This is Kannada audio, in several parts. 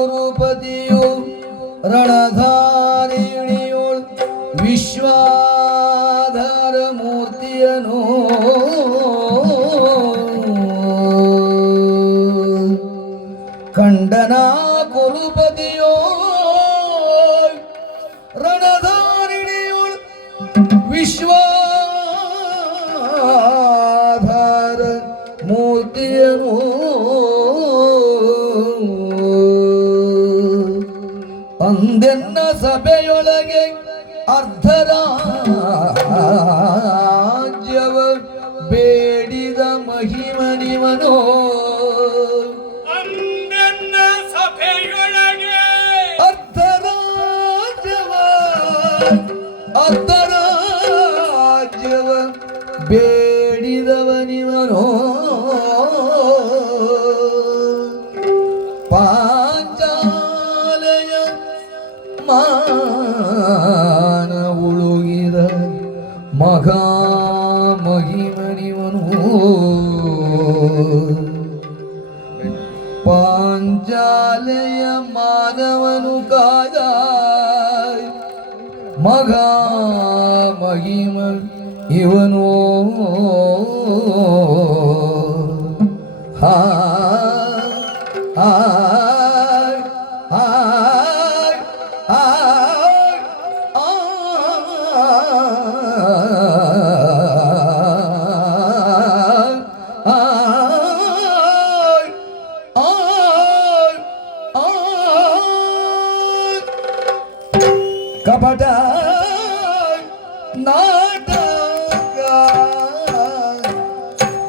ಗುರುಪತಿಯು ರಣಧಾರಿಣಿಯೋಳ್ ವಿಶ್ವಾಧಾರ ಮೂರ್ತಿಯನು ಖಂಡನ ಕುರುಪತಿಯೋ ರಣಧಾರಿಣಿಯೋಳ್ ವಿಶ್ವಾಧಾರ ಮೂರ್ತಿಯನು ಅಂದೆನ್ನ ಸಭೆಯೊಳಗೆ ಅರ್ಧರಾಜ್ಯವ ಬೇಡಿದ ಮಹಿಮನಿವನೋ. ಅಂದನ್ನ ಸಭೆಯೊಳಗೆ ಅರ್ಧರಾಜ್ಯವ ಅರ್ಧರಾಜ್ಯವ ಬೇಡಿದವನಿವನೋ. ಮಹಿಮನಿವನು ಪಾಂಚಾಲಯ ಮಾನವನು ಕಾದ ಮಗ ಮಹಿಮ ಇವನು. ಹಾ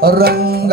ರಂಗ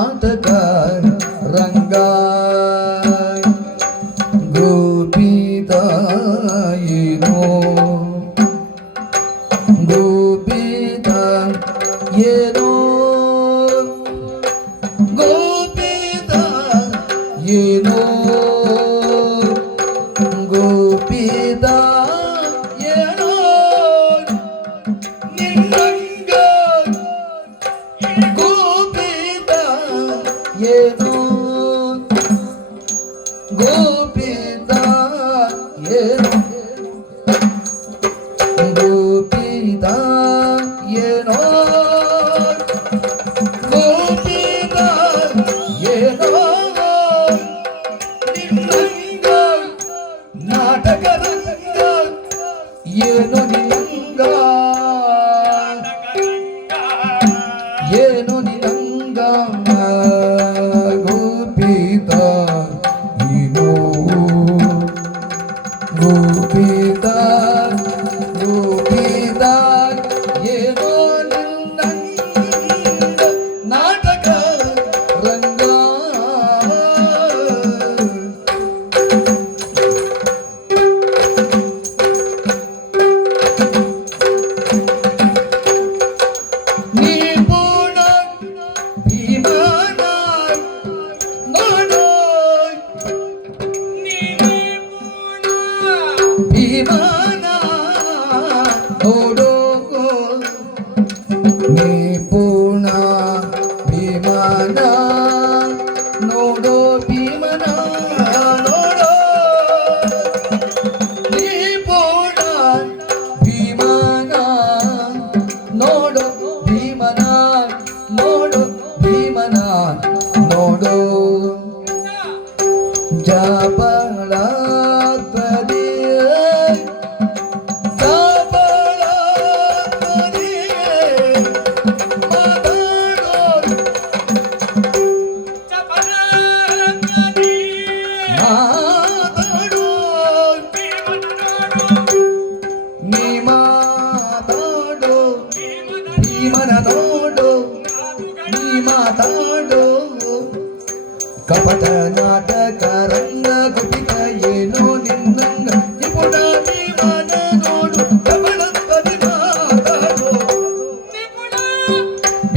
ನಾಟಕ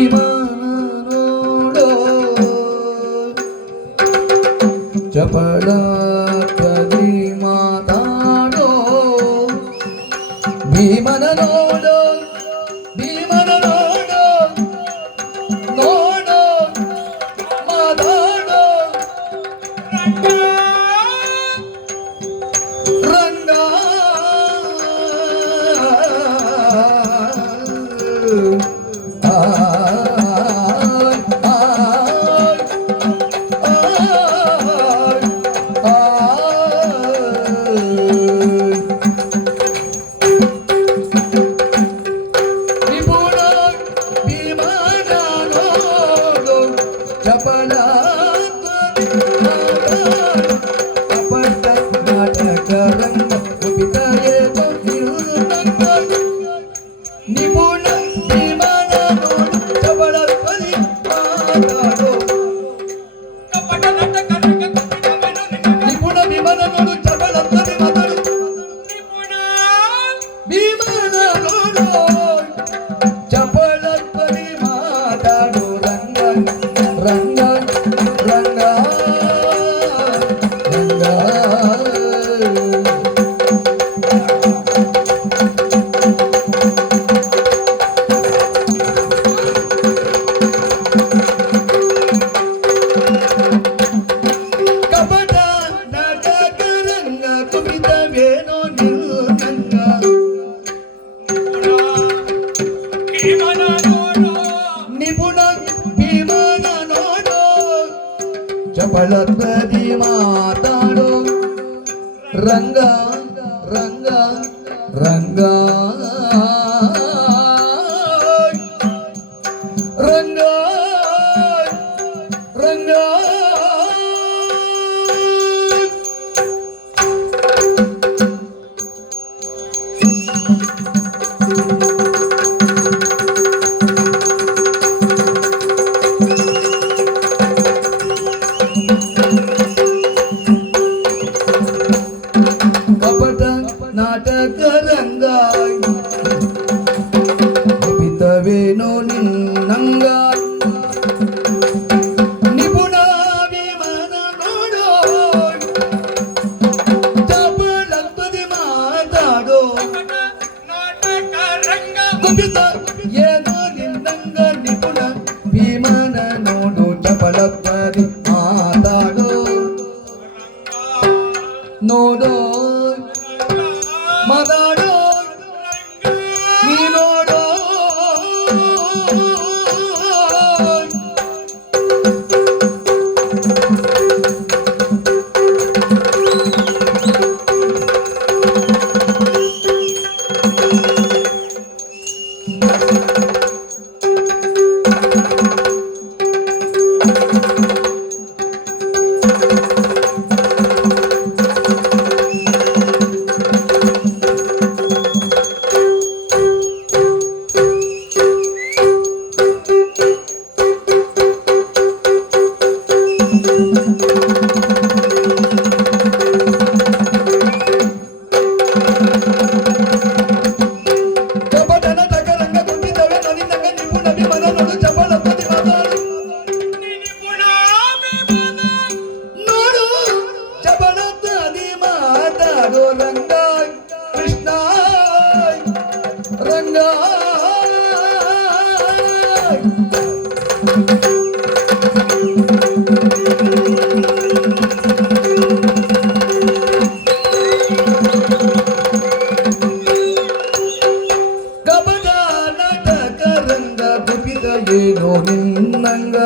ವಿಮಾನ ವಿಮಾನ ರಂಗ convidado. Yeah. É ರಂಗ ಕೃಷ್ಣ ರಂಗ ಕಬಗಾನಟಕ ರಂಗ ಬಿಪಿದ ಏನೋ ನಿನ್ನಂಗ.